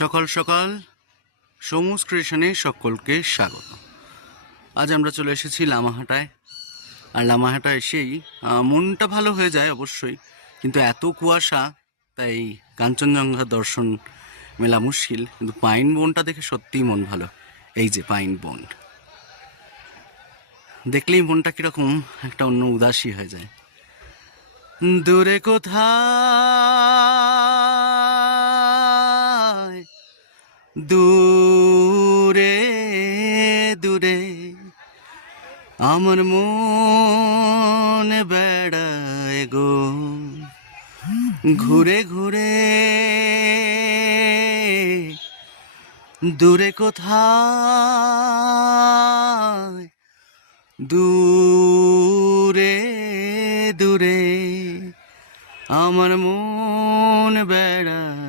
সকাল সকাল সমুজ ক্রিয়েশনে সকলকে স্বাগত। আজ আমরা চলে এসেছি লামাহাটায়। আর লামাহাটা এসেই মনটা ভালো হয়ে যায় অবশ্যই, কিন্তু এত কুয়াশা তাই কাঞ্চনজঙ্ঘা দর্শন মেলা মুশকিল। কিন্তু পাইন বনটা দেখে সত্যিই মন ভালো। এই যে পাইন বন দেখলেই মনটা কিরকম একটা অন্য উদাসী হয়ে যায়। দূরে কোথায়, দূরে দূরে আমার মন বেড়ায় গো, ঘুরে ঘুরে। দূরে কোথায়, দূরে দূরে আমার মন বেড়ায়